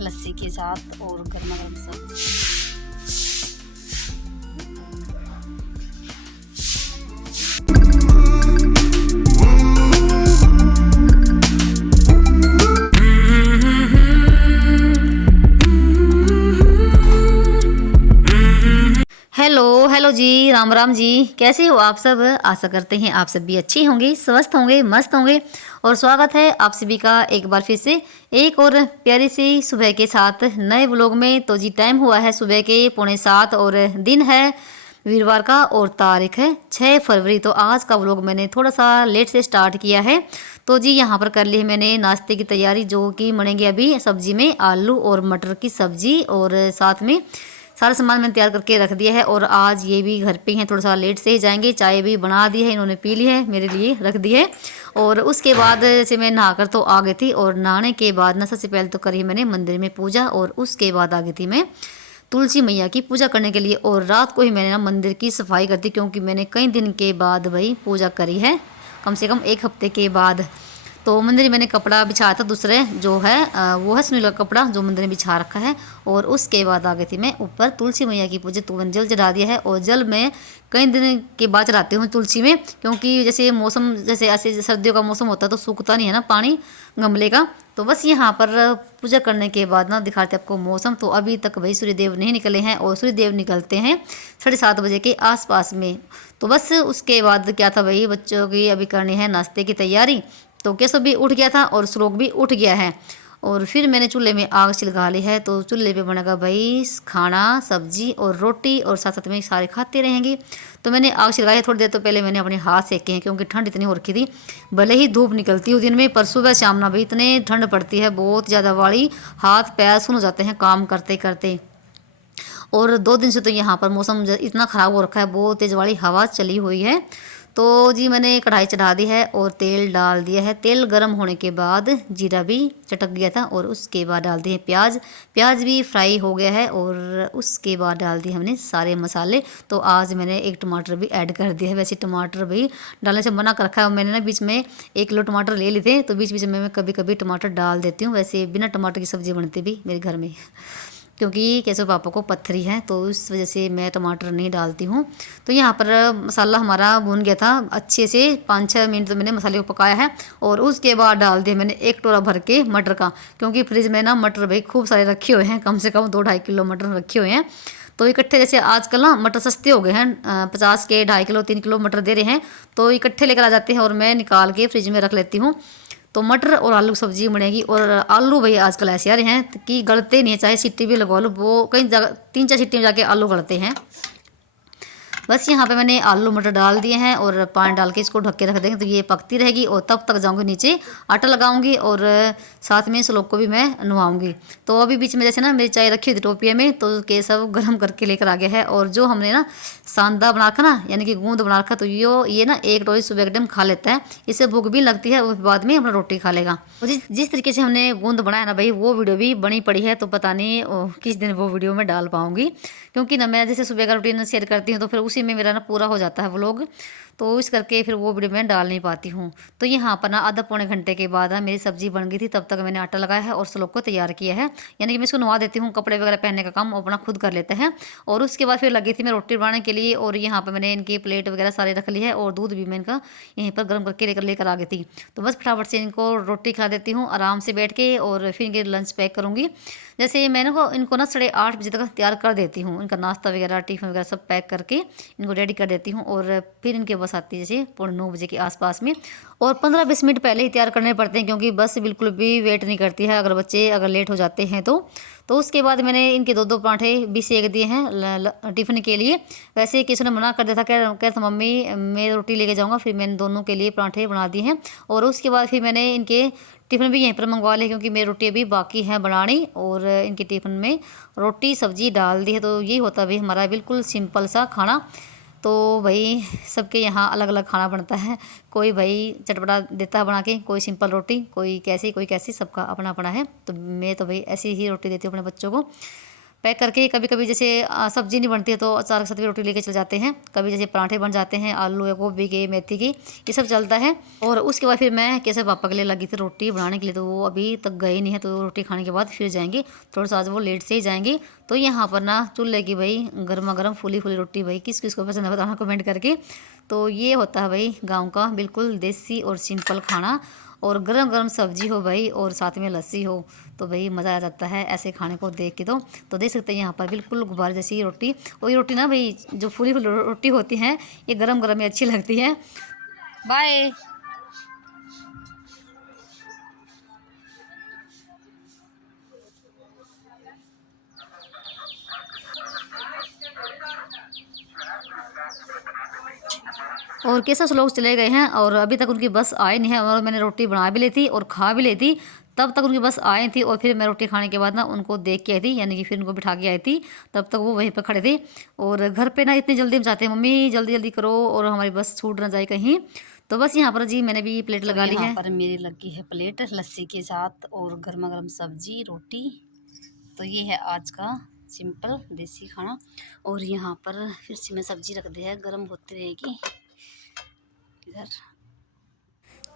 लस्सी के साथ और गर्मा गर्म सब्जी। हेलो हेलो जी, राम राम जी। कैसे हो आप सब? आशा करते हैं आप सब भी अच्छे होंगे, स्वस्थ होंगे, मस्त होंगे। और स्वागत है आप सभी का एक बार फिर से एक और प्यारी सी सुबह के साथ नए व्लॉग में। तो जी टाइम हुआ है सुबह के 6:45 और दिन है वीरवार का और तारीख है 6 फरवरी। तो आज का व्लॉग मैंने थोड़ा सा लेट से स्टार्ट किया है। तो जी यहाँ पर कर ली है मैंने नाश्ते की तैयारी, जो कि बनेंगे अभी सब्जी में आलू और मटर की सब्जी, और साथ में सारा सामान मैंने तैयार करके रख दिया है। और आज ये भी घर पे हैं, थोड़ा सा लेट से ही जाएंगे। चाय भी बना दी है, इन्होंने पी ली है, मेरे लिए रख दी है। और उसके बाद जैसे मैं नहाकर तो आ गई थी, और नहाने के बाद ना सबसे पहले तो करी मैंने मंदिर में पूजा, और उसके बाद आ गई थी मैं तुलसी मैया की पूजा करने के लिए। और रात को ही मैंने ना मंदिर की सफाई कर दी, क्योंकि मैंने कई दिन के बाद भाई पूजा करी है, कम से कम एक हफ्ते के बाद। तो मंदिर में मैंने कपड़ा बिछाया था, दूसरे जो है वो है सुनील का कपड़ा जो मंदिर में बिछा रखा है। और उसके बाद आ गई थी मैं ऊपर तुलसी मैया की पूजा। तो मैंने जल चढ़ा दिया है, और जल मैं कई दिन के बाद चढ़ाती हूँ तुलसी में, क्योंकि जैसे मौसम जैसे ऐसे सर्दियों का मौसम होता है तो सूखता नहीं है ना पानी गमले का। तो बस यहाँ पर पूजा करने के बाद ना दिखाते आपको मौसम। तो अभी तक भाई सूर्यदेव नहीं निकले हैं, और सूर्यदेव निकलते हैं 7:30 बजे के आसपास में। तो बस उसके बाद क्या था भाई, बच्चों की अभी करनी है नाश्ते की तैयारी। तो केशव भी उठ गया था और श्लोक भी उठ गया है। और फिर मैंने चूल्हे में आग सिलगा ली है। तो चूल्हे पे बनेगा भाई खाना, सब्जी और रोटी, और साथ साथ में सारे खाते रहेंगे। तो मैंने आग सिलगाई है। थोड़ी देर तो पहले मैंने अपने हाथ सेके हैं, क्योंकि ठंड इतनी हो रखी थी। भले ही धूप निकलती हो दिन में, पर सुबह शाम ना भाई इतने ठंड पड़ती है बहुत ज़्यादा वाली, हाथ पैर सुन हो जाते हैं काम करते करते। और 2 दिन से तो यहाँ पर मौसम इतना ख़राब हो रखा है, बहुत तेज़ वाली हवा चली हुई है। तो जी मैंने कढ़ाई चढ़ा दी है और तेल डाल दिया है। तेल गर्म होने के बाद जीरा भी चटक गया था, और उसके बाद डाल दिए प्याज। प्याज भी फ्राई हो गया है, और उसके बाद डाल दिए हमने सारे मसाले। तो आज मैंने एक टमाटर भी ऐड कर दिया है। वैसे टमाटर भी डालने से मना कर रखा है मैंने ना, बीच में 1 किलो टमाटर ले लिए थे, तो बीच बीच में मैं कभी कभी टमाटर डाल देती हूँ। वैसे बिना टमाटर की सब्ज़ी बनती भी मेरे घर में, क्योंकि केशव पापा को पत्थरी है, तो इस वजह से मैं टमाटर नहीं डालती हूँ। तो यहाँ पर मसाला हमारा भून गया था अच्छे से, 5-6 मिनट तो मैंने मसाले को पकाया है। और उसके बाद डाल दिया मैंने 1 टोरा भर के मटर का, क्योंकि फ्रिज में ना मटर भाई खूब सारे रखे हुए हैं, कम से कम 2-2.5 किलो मटर रखे हुए हैं। तो इकट्ठे जैसे आजकल ना मटर सस्ते हो गए हैं, 50 के 2.5 किलो 3 किलो मटर दे रहे हैं, तो इकट्ठे लेकर आ जाते हैं, और मैं निकाल के फ्रिज में रख लेती हूँ। तो मटर और आलू की सब्जी बनेगी। और आलू भाई आजकल ऐसे आ रहे हैं कि गलते नहीं है, चाहे सीटी भी लगवा लो, वो कई जगह 3-4 सीटी में जाके आलू गलते हैं। बस यहाँ पे मैंने आलू मटर डाल दिए हैं, और पानी डाल के इसको ढक के रख देंगे, तो ये पकती रहेगी। और तब तक जाऊँगी नीचे आटा लगाऊंगी, और साथ में श्लोक को भी मैं नवाऊंगी। तो अभी बीच में जैसे ना मेरी चाय रखी हुई थी टोपिया में, तो केशव गर्म करके लेकर आ गया है। और जो हमने ना सांदा बना रखा ना, यानी कि गूंद बना रखा, तो ये ना एक रोटी सुबह के टाइम खा लेता है, इससे भूख भी लगती है, और बाद में अपना रोटी खा लेगा। तो जिस तरीके से हमने गूंद बनाया ना भाई, वो वीडियो भी बनी पड़ी है, तो पता नहीं किस दिन वो वीडियो में डाल पाऊंगी, क्योंकि ना मैं जैसे सुबह का रूटीन शेयर करती हूँ, तो फिर उसी में मेरा ना पूरा हो जाता है व्लॉग, तो इस करके फिर वो वीडियो मैं डाल नहीं पाती हूँ। तो यहाँ पर ना आधा पौने घंटे के बाद ना मेरी सब्जी बन गई थी, तब तक मैंने आटा लगाया है और श्लोक को तैयार किया है, यानी कि मैं इसको नवा देती हूँ, कपड़े वगैरह पहनने का काम अपना खुद कर लेते हैं। और उसके बाद फिर लगी थी मैं रोटी बनाने के लिए, और यहाँ पर मैंने इनकी प्लेट वगैरह सारे रख ली है, और दूध भी मैं इनका यहीं पर गर्म करके लेकर आ गई थी। तो बस फटाफट से इनको रोटी खिला देती हूँ आराम से बैठ के, और फिर इनके लंच पैक करूँगी। जैसे मैंने इनको ना 8:30 बजे तक तैयार कर देती हूँ, इनका नाश्ता वगैरह टिफिन वगैरह सब पैक करके इनको रेडी कर देती हूँ। और फिर इनके बस आती है जैसे 9:15 बजे के आसपास में, और 15-20 मिनट पहले ही तैयार करने पड़ते हैं, क्योंकि बस बिल्कुल भी वेट नहीं करती है अगर बच्चे लेट हो जाते हैं तो उसके बाद मैंने इनके 2-2 पराठे भी सेक दिए हैं टिफ़िन के लिए। वैसे किसी ने मना कर दिया था, कह था मम्मी मैं रोटी लेके जाऊँगा, फिर मैंने दोनों के लिए पराठे बना दिए हैं। और उसके बाद फिर मैंने इनके टिफ़िन भी यहीं पर मंगवा लिया, क्योंकि मेरी रोटी अभी बाकी है बनानी, और इनके टिफ़िन में रोटी सब्जी डाल दी है। तो यही होता है भाई हमारा बिल्कुल सिंपल सा खाना। तो भाई सबके यहाँ अलग अलग खाना बनता है, कोई भाई चटपटा देता है बना के, कोई सिंपल रोटी, कोई कैसी, सबका अपना अपना है। तो मैं तो भाई ऐसी ही रोटी देती हूँ अपने बच्चों को। पैक करके कभी कभी जैसे सब्जी नहीं बनती है तो अचार के साथ भी रोटी लेके चल जाते हैं। कभी जैसे पराठे बन जाते हैं आलू या गोभी के, मेथी की, ये सब चलता है। और उसके बाद फिर मैं कैसे पापा के लिए लगी थी रोटी बनाने के लिए, तो वो अभी तक गए नहीं है, तो रोटी खाने के बाद फिर जाएंगे। थोड़ा सा आज वो लेट से ही जाएंगे। तो यहाँ पर ना चूल्हे की भाई गर्मा गर्म फूली फूली रोटी, भाई किस किस को पसंद है बताना कमेंट करके। तो ये होता है भाई गाँव का बिल्कुल देसी और सिंपल खाना। और गरम गरम सब्जी हो भाई और साथ में लस्सी हो तो भाई मज़ा आ जाता है ऐसे खाने को देख के। तो देख सकते हैं यहाँ पर बिल्कुल गुब्बारे जैसी रोटी। और ये रोटी ना भाई जो फूली फूली रोटी होती है ये गरम गरम में अच्छी लगती है। बाय। और कैसा लोग चले गए हैं और अभी तक उनकी बस आई नहीं है। और मैंने रोटी बना भी ली थी और खा भी ली थी, तब तक उनकी बस आई थी। और फिर मैं रोटी खाने के बाद ना उनको देख के आई थी, यानी कि फिर उनको बिठा के आई थी। तब तक वो वहीं पर खड़े थे। और घर पे ना इतनी जल्दी हम चाहते हैं मम्मी जल्दी जल्दी करो और हमारी बस छूट ना जाए कहीं। तो बस यहाँ पर जी मैंने भी प्लेट लगा ली है। यहाँ पर मेरी लगी है प्लेट लस्सी के साथ और गर्मा गर्म सब्जी रोटी। तो ये है आज का सिंपल देसी खाना। और यहाँ पर फिर से मैं सब्जी रख दी है, गर्म होती रहेगी इधर।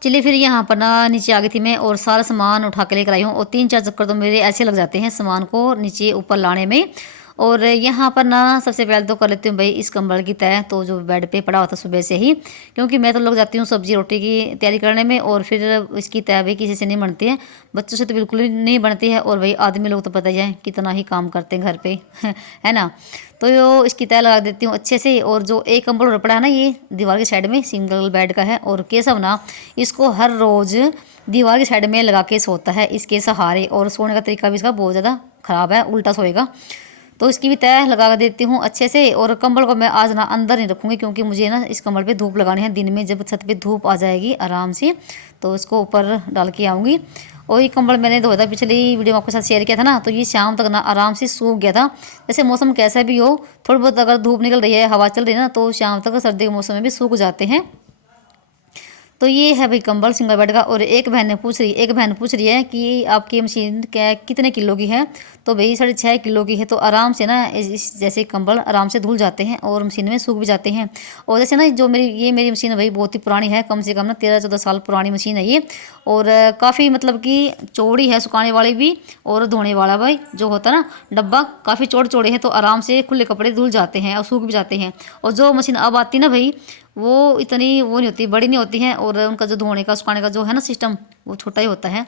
चलिए फिर यहाँ पर ना नीचे आ गई थी मैं और सारा सामान उठा के लेकर आई हूँ। और 3-4 चक्कर तो मेरे ऐसे लग जाते हैं सामान को नीचे ऊपर लाने में। और यहाँ पर ना सबसे पहले तो कर लेती हूँ भाई इस कंबल की तय, तो जो बेड पे पड़ा होता सुबह से ही, क्योंकि मैं तो लग जाती हूँ सब्जी रोटी की तैयारी करने में। और फिर इसकी तय भाई किसी से नहीं बनती है, बच्चों से तो बिल्कुल ही नहीं बनती है। और भाई आदमी लोग तो पता ही है कितना ही काम करते हैं घर पे है ना। तो यो इसकी तय लगा देती हूँ अच्छे से। और जो एक कंबल और पड़ा है ना ये दीवार के साइड में सिंगल बेड का है। और केशव ना इसको हर रोज़ दीवार के साइड में लगा के सोता है इसके सहारे। और सोने का तरीका भी इसका बहुत ज़्यादा ख़राब है, उल्टा सोएगा। तो इसकी भी तय लगा देती हूँ अच्छे से। और कंबल को मैं आज ना अंदर नहीं रखूँगी, क्योंकि मुझे ना इस कंबल पे धूप लगानी है। दिन में जब छत पे धूप आ जाएगी आराम से तो इसको ऊपर डाल के आऊँगी। और ये कंबल मैंने धोया था, पिछली वीडियो में आपके साथ शेयर किया था ना, तो ये शाम तक ना आराम से सूख गया था। जैसे मौसम कैसा भी हो, थोड़ी बहुत अगर धूप निकल रही है हवा चल रही है ना, तो शाम तक सर्दी के मौसम में भी सूख जाते हैं। तो ये है भाई कंबल सिंगल बेड का। और एक बहन पूछ रही है कि आपकी मशीन क्या कितने किलो की है। तो भाई 6.5 किलो की है। तो आराम से ना इस जैसे कंबल आराम से धुल जाते हैं और मशीन में सूख भी जाते हैं। और जैसे ना जो मेरी मशीन है भाई बहुत ही पुरानी है, कम से कम ना 13-14 साल पुरानी मशीन है ये। और काफ़ी मतलब कि चौड़ी है, सुखाने वाली भी और धोने वाला भाई जो होता है ना डब्बा, काफ़ी चौड़े हैं। तो आराम से खुले कपड़े धुल जाते हैं और सूख भी जाते हैं। और जो मशीन अब आती है ना भाई वो इतनी वो नहीं होती, बड़ी नहीं होती हैं। और उनका जो धोने का सुखाने का जो है ना सिस्टम वो छोटा ही होता है।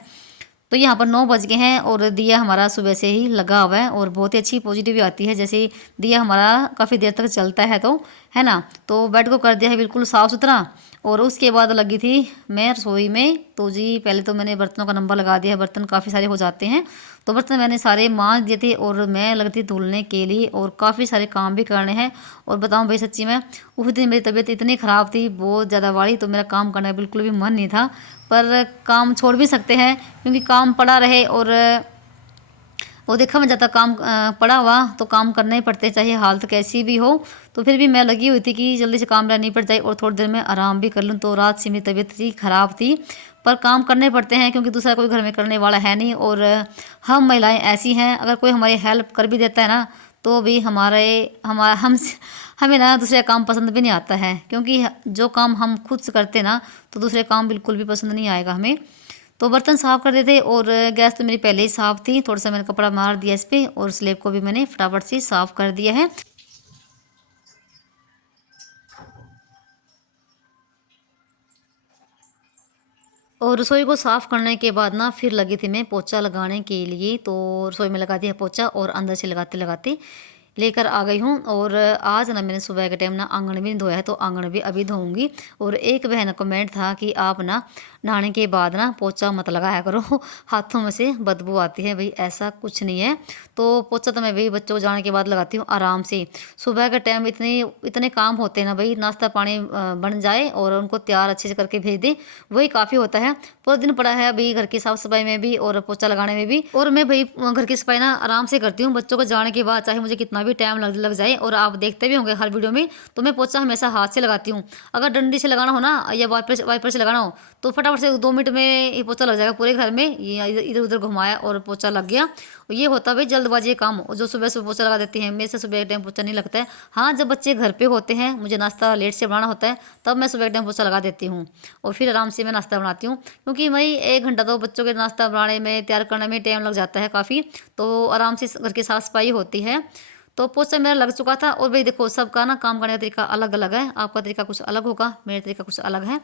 तो यहाँ पर 9 बज गए हैं और दिया हमारा सुबह से ही लगा हुआ है और बहुत ही अच्छी पॉजिटिव आती है। जैसे दिया हमारा काफ़ी देर तक चलता है तो है ना। तो बेड को कर दिया है बिल्कुल साफ़ सुथरा। और उसके बाद लगी थी मैं रसोई में। तो जी पहले तो मैंने बर्तनों का नंबर लगा दिया है, बर्तन काफ़ी सारे हो जाते हैं। तो बर्तन मैंने सारे मांज दिए थे और मैं लगती धुलने के लिए। और काफ़ी सारे काम भी करने हैं। और बताऊं भाई सच्ची में उस दिन मेरी तबीयत इतनी ख़राब थी बहुत ज़्यादा वाली, तो मेरा काम करने का बिल्कुल भी मन नहीं था। पर काम छोड़ भी सकते हैं क्योंकि काम पड़ा रहे। और वो देखा मैं ज़्यादा काम पड़ा हुआ तो काम करने ही पड़ते, चाहे हालत कैसी भी हो। तो फिर भी मैं लगी हुई थी कि जल्दी से काम नहीं पड़ जाए और थोड़ी देर में आराम भी कर लूँ। तो रात से मेरी तबीयत थी ख़राब थी, पर काम करने पड़ते हैं क्योंकि दूसरा कोई घर में करने वाला है नहीं। और हम महिलाएं ऐसी हैं, अगर कोई हमारी हेल्प कर भी देता है ना तो भी हमें ना दूसरे काम पसंद भी नहीं आता है। क्योंकि जो काम हम खुद से करते ना तो दूसरे काम बिल्कुल भी पसंद नहीं आएगा हमें। तो बर्तन साफ़ कर देते। और गैस तो मेरी पहले ही साफ़ थी, थोड़ा सा मैंने कपड़ा मार दिया इस पर और स्लेब को भी मैंने फटाफट से साफ़ कर दिया है। और रसोई को साफ़ करने के बाद ना फिर लगी थी मैं पोछा लगाने के लिए। तो रसोई में लगा दिया पोछा और अंदर से लगाते लगाते लेकर आ गई हूँ। और आज ना मैंने सुबह के टाइम ना आंगन भी नहीं धोया है, तो आंगन भी अभी धोऊंगी। और एक बहन का कमेंट था कि आप ना नहाने के बाद ना पोछा मत लगाया करो, हाथों में से बदबू आती है। भाई ऐसा कुछ नहीं है। तो पोछा तो मैं भाई बच्चों को जाने के बाद लगाती हूँ आराम से। सुबह के टाइम इतने काम होते हैं ना भाई, नाश्ता पानी बन जाए और उनको तैयार अच्छे से करके भेज दें, वही काफ़ी होता है। पूरा दिन पड़ा है अभी घर की साफ़ सफाई में भी और पोछा लगाने में भी। और मैं भाई घर की सफाई ना आराम से करती हूँ बच्चों को जाने के बाद, चाहे मुझे कितना भी टाइम लग जाए। और आप देखते भी होंगे हर वीडियो में, तो मैं पोछा हमेशा हाथ से लगाती हूँ। अगर डंडी से लगाना हो ना या वाइपर से लगाना हो तो फटाफट से 2 मिनट में ये पोछा लग जाएगा पूरे घर में। ये इधर उधर घुमाया और पोछा लग गया। ये होता है भाई जल्दबाजी का काम, और जो सुबह सुबह पोछा लगा देती हैं। मेरे से सुबह एक टाइम पोछा नहीं लगता है। हाँ, जब बच्चे घर पे होते हैं, मुझे नाश्ता लेट से बनाना होता है, तब मैं सुबह एक टाइम पोछा लगा देती हूँ और फिर आराम से मैं नाश्ता बनाती हूँ। क्योंकि भाई 1 घंटा तो बच्चों के नाश्ता बनाने में, तैयार करने में टाइम लग जाता है काफ़ी, तो आराम से घर की साफ सफाई होती है। तो पोछा मेरा लग चुका था। और भाई देखो, सबका ना काम करने का तरीका अलग अलग है। आपका तरीका कुछ अलग होगा, मेरा तरीका कुछ अलग है।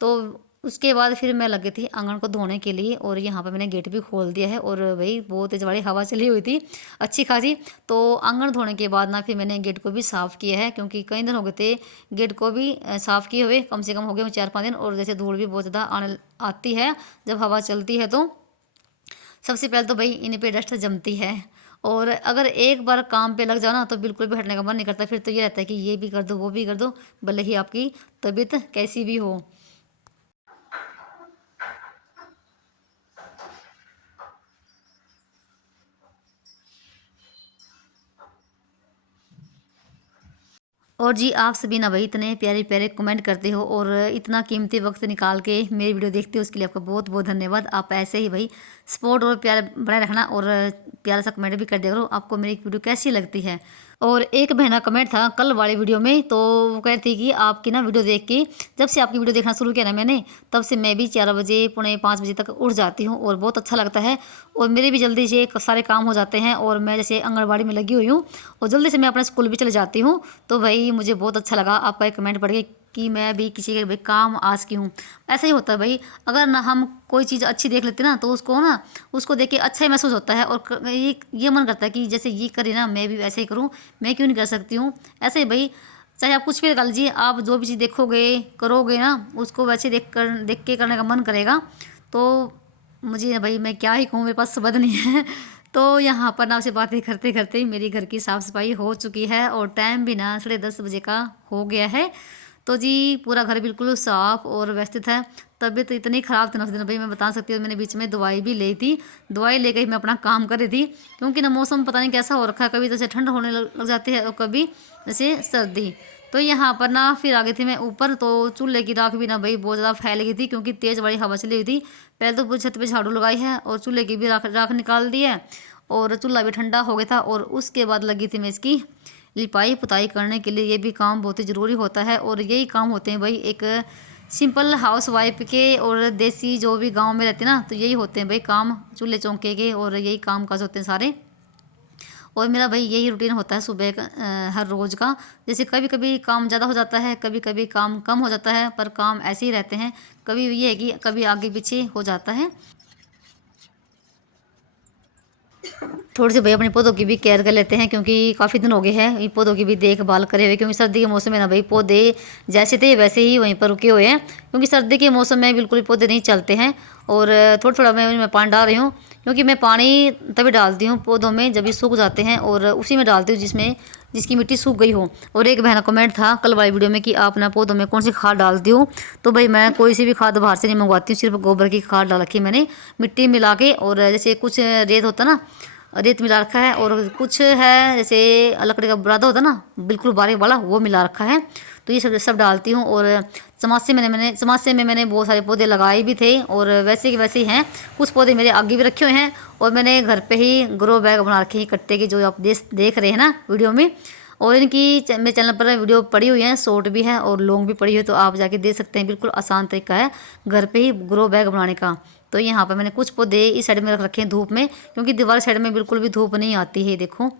तो उसके बाद फिर मैं लगी थी आंगन को धोने के लिए, और यहाँ पर मैंने गेट भी खोल दिया है। और भाई बहुत तेज वाली हवा चली हुई थी अच्छी खासी। तो आंगन धोने के बाद ना फिर मैंने गेट को भी साफ़ किया है, क्योंकि कई दिन हो गए थे गेट को भी साफ़ किए हुए, कम से कम हो गए 4-5 दिन। और जैसे धूल भी बहुत ज़्यादा आने आती है जब हवा चलती है, तो सबसे पहले तो भाई इन पे डस्ट जमती है। और अगर एक बार काम पे लग जाओ ना तो बिल्कुल भी हटने का मन नहीं करता। फिर तो ये रहता है कि ये भी कर दो वो भी कर दो, भले ही आपकी तबीयत कैसी भी हो। और जी, आप सभी ना भाई इतने प्यारे प्यारे कमेंट करते हो और इतना कीमती वक्त निकाल के मेरी वीडियो देखते हो, उसके लिए आपका बहुत बहुत धन्यवाद। आप ऐसे ही भाई सपोर्ट और प्यार बनाए रखना, और प्यारा सा कमेंट भी कर दिया करो आपको मेरी वीडियो कैसी लगती है। और एक बहन का कमेंट था कल वाली वीडियो में, तो वो कह रही थी कि आपकी ना वीडियो देख के, जब से आपकी वीडियो देखना शुरू किया ना मैंने, तब से मैं भी 4 बजे पौने 5 बजे तक उठ जाती हूँ और बहुत अच्छा लगता है। और मेरे भी जल्दी से सारे काम हो जाते हैं। और मैं जैसे आंगनबाड़ी में लगी हुई हूँ और जल्दी से मैं अपने स्कूल भी चले जाती हूँ। तो भाई मुझे बहुत अच्छा लगा आपका एक कमेंट पढ़ के कि मैं भी किसी के भाई काम आज की हूँ। ऐसा ही होता है भाई, अगर ना हम कोई चीज़ अच्छी देख लेते ना तो उसको देख के अच्छा ही महसूस होता है। और ये मन करता है कि जैसे ये करे ना मैं भी वैसे ही करूँ, मैं क्यों नहीं कर सकती हूँ। ऐसे ही भाई, चाहे आप कुछ भी कर लीजिए, आप जो भी चीज़ देखोगे करोगे ना, उसको वैसे देख के करने का मन करेगा। तो मुझे ना भाई मैं क्या ही कहूँ, मेरे पास शब्द नहीं है। तो यहाँ पर ना आपसे बातें करते करते ही मेरी घर की साफ़ सफाई हो चुकी है और टाइम भी ना 10:30 बजे का हो गया है। तो जी, पूरा घर बिल्कुल साफ़ और व्यवस्थित है। तबीयत इतनी ख़राब थी ना उस दिन भाई, मैं बता सकती हूँ। मैंने बीच में दवाई भी ली थी, दवाई लेकर ही मैं अपना काम कर रही थी। क्योंकि ना मौसम पता नहीं कैसा हो रखा है, कभी जैसे ठंड होने लग जाती है और कभी जैसे सर्दी। तो यहाँ पर ना फिर आ गई थी मैं ऊपर, तो चूल्हे की राख भी ना भाई बहुत ज़्यादा फैल गई थी, क्योंकि तेज़ बड़ी हवा चली हुई थी। पहले तो पूरी छत पे झाड़ू लगाई है और चूल्हे की भी राख राख निकाल दी है, और चूल्हा भी ठंडा हो गया था। और उसके बाद लगी थी मैं इसकी लिपाई पुताई करने के लिए। ये भी काम बहुत ही ज़रूरी होता है, और यही काम होते हैं भाई एक सिंपल हाउस वाइफ के, और देसी जो भी गांव में रहते हैं ना, तो यही होते हैं भाई काम चूल्हे चौके के, और यही काम काज होते हैं सारे। और मेरा भाई यही रूटीन होता है सुबह का, हर रोज़ का। जैसे कभी कभी काम ज़्यादा हो जाता है, कभी कभी काम कम हो जाता है, पर काम ऐसे ही रहते हैं। कभी ये है कि कभी आगे पीछे हो जाता है। थोड़ी सी भाई अपने पौधों की भी केयर कर लेते हैं, क्योंकि काफ़ी दिन हो गए हैं ये पौधों की भी देखभाल करे हुए। क्योंकि सर्दी के मौसम में ना भाई पौधे जैसे थे वैसे ही वहीं पर रुके हुए हैं, क्योंकि सर्दी के मौसम में बिल्कुल भी पौधे नहीं चलते हैं। और थोड़ा थोड़ा मैं पानी डाल रही हूँ, क्योंकि मैं पानी तभी डालती हूँ पौधों में जब ये सूख जाते हैं, और उसी में डालती हूँ जिसकी मिट्टी सूख गई हो। और एक बहन का कमेंट था कल वाली वीडियो में कि आप ना पौधों में कौन सी खाद डालती हो। तो भाई मैं कोई सी भी खाद बाहर से नहीं मंगवाती हूँ, सिर्फ गोबर की खाद डाल रखी है मैंने मिट्टी मिला के। और जैसे कुछ रेत होता ना, रेत मिला रखा है, और कुछ है जैसे लकड़ी का बुरादा होता ना बिल्कुल बारीक वाला, वो मिला रखा है। तो ये सब डालती हूँ। और समाज से मैंने बहुत सारे पौधे लगाए भी थे, और वैसे के वैसे ही हैं। कुछ पौधे मेरे आगे भी रखे हुए हैं, और मैंने घर पे ही ग्रो बैग बना रखे हैं कट्टे की, जो आप देख रहे हैं ना वीडियो में। और इनकी मेरे चैनल पर वीडियो पड़ी हुई है, शॉर्ट भी है और लॉन्ग भी पड़ी हुई है, तो आप जाके देख सकते हैं। बिल्कुल आसान तरीका है घर पे ही ग्रो बैग बनाने का। तो यहाँ पर मैंने कुछ पौधे इस साइड में रख रखे हैं धूप में, क्योंकि दीवार साइड में बिल्कुल भी धूप नहीं आती है, देखो।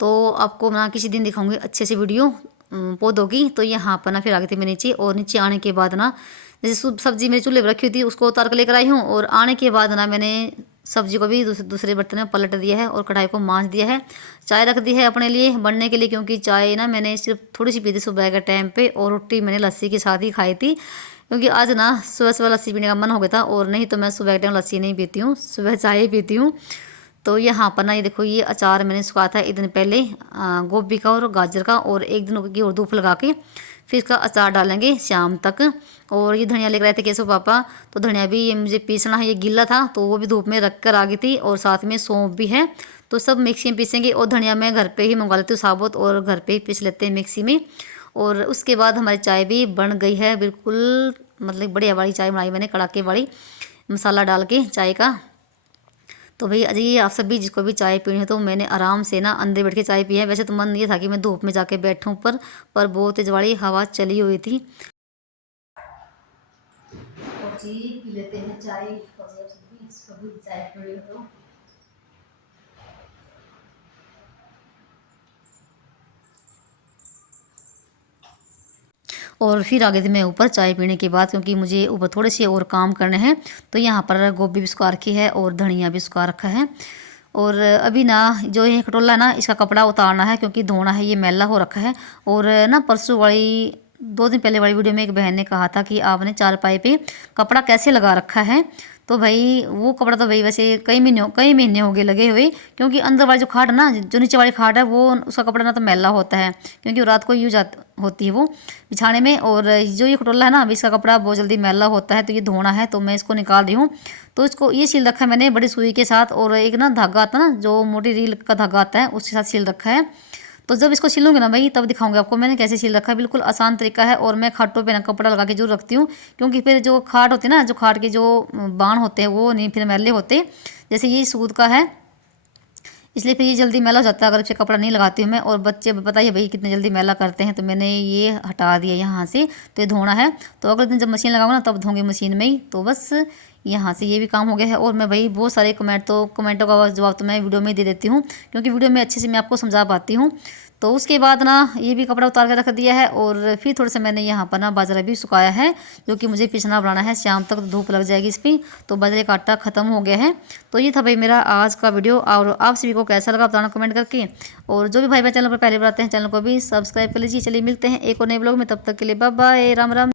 तो आपको मैं किसी दिन दिखाऊंगी अच्छे से वीडियो पौधों की। तो यहाँ पर ना फिर आ गई थी मैं नीचे, और नीचे आने के बाद ना जैसे सब्जी मेरे चूल्हे पर रखी हुई थी उसको उतार कर लेकर आई हूँ। और आने के बाद ना मैंने सब्जी को भी दूसरे बर्तन में पलट दिया है, और कढ़ाई को मांज दिया है। चाय रख दी है अपने लिए बनने के लिए, क्योंकि चाय ना मैंने सिर्फ थोड़ी सी पी थी सुबह के टाइम पे, और रोटी मैंने लस्सी के साथ ही खाई थी। क्योंकि आज ना सुबह सुबह लस्सी पीने का मन हो गया था, और नहीं तो मैं सुबह के टाइम लस्सी नहीं पीती हूँ, सुबह चाय ही पीती हूँ। तो यहाँ पर ना ये देखो, ये अचार मैंने सुखाया था एक दिन पहले, गोभी का और गाजर का, और एक दिन की और धूप लगा के फिर इसका अचार डालेंगे शाम तक। और ये धनिया लेकर आए थे केशव पापा, तो धनिया भी ये मुझे पीसना है, ये गीला था तो वो भी धूप में रख कर आ गई थी, और साथ में सौंफ भी है। तो सब मिक्सी में पीसेंगे। और धनिया मैं घर पे ही मंगवा लेती हूँ साबुत, और घर पे ही पीस लेते हैं मिक्सी में। और उसके बाद हमारी चाय भी बन गई है बिल्कुल, मतलब बढ़िया वाली चाय बनाई मैंने, कड़ाके वाली मसाला डाल के चाय का। तो भाई अजय आप सब भी जिसको भी चाय पीनी है तो मैंने आराम से ना अंदर बैठ के चाय पी है। वैसे तो मन ये था कि मैं धूप में जाके बैठूं, पर बहुत तेज वाली हवा चली हुई थी। और जी पी लेते हैं चाय, और जी आप सब भी जिसको भी चाय पीनी हो तो। और फिर आ गई थी मैं ऊपर चाय पीने के बाद, क्योंकि मुझे ऊपर थोड़े से और काम करने हैं। तो यहाँ पर गोभी भी सुखा रखी है और धनिया भी सुखा रखा है। और अभी ना जो ये खटोला है ना, इसका कपड़ा उतारना है क्योंकि धोना है, ये मैला हो रखा है। और ना परसों वाली 2 दिन पहले वाली वीडियो में एक बहन ने कहा था कि आपने चारपाई पे कपड़ा कैसे लगा रखा है। तो भाई वो कपड़ा तो भाई वैसे कई महीने हो गए लगे हुए, क्योंकि अंदर वाली जो खाट है ना, जो नीचे वाली खाट है, वो उसका कपड़ा ना तो मैला होता है, क्योंकि रात को यूज होती है वो बिछाने में। और जो ये खटोला है ना, अभी इसका कपड़ा बहुत जल्दी मैला होता है, तो ये धोना है, तो मैं इसको निकाल रही हूँ। तो इसको ये सिल रखा है मैंने बड़ी सुई के साथ, और एक ना धागा आता है ना, जो मोटी रील का धागा आता है, उसके साथ सिल रखा है। तो जब इसको सिलूंगी ना भाई, तब दिखाऊंगी आपको मैंने कैसे सिल रखा है। बिल्कुल आसान तरीका है। और मैं खाटों पे ना कपड़ा लगा के जरूर रखती हूँ, क्योंकि फिर जो खाट होती है ना, जो खाट के जो बाण होते हैं वो नहीं फिर मैले होते। जैसे ये सूद का है, इसलिए फिर ये जल्दी मैला हो जाता है अगर इसे कपड़ा नहीं लगाती हूँ मैं। और बच्चे बताइए भाई कितने जल्दी मैला करते हैं, तो मैंने ये हटा दिया यहाँ से। तो ये धोना है, तो अगले दिन जब मशीन लगाऊंगा ना तब धोंगे मशीन में ही। तो बस यहाँ से ये भी काम हो गया है। और मैं भाई बहुत सारे कमेंटों का जवाब तो मैं वीडियो में ही दे देती हूँ, क्योंकि वीडियो में अच्छे से मैं आपको समझा पाती हूँ। तो उसके बाद ना ये भी कपड़ा उतार के रख दिया है। और फिर थोड़ा सा मैंने यहाँ पर ना बाजरा भी सुखाया है, जो कि मुझे पिसना बनाना है, शाम तक धूप लग जाएगी इस पर। तो बाजरे का आटा ख़त्म हो गया है। तो ये था भाई मेरा आज का वीडियो। और आप सभी को कैसा लगा बताना कमेंट करके। और जो भी भाई मेरे चैनल पर पहले बार आते हैं, चैनल को भी सब्सक्राइब कर लीजिए। चलिए मिलते हैं एक और नए ब्लॉग में, तब तक के लिए बाय बाय, राम राम।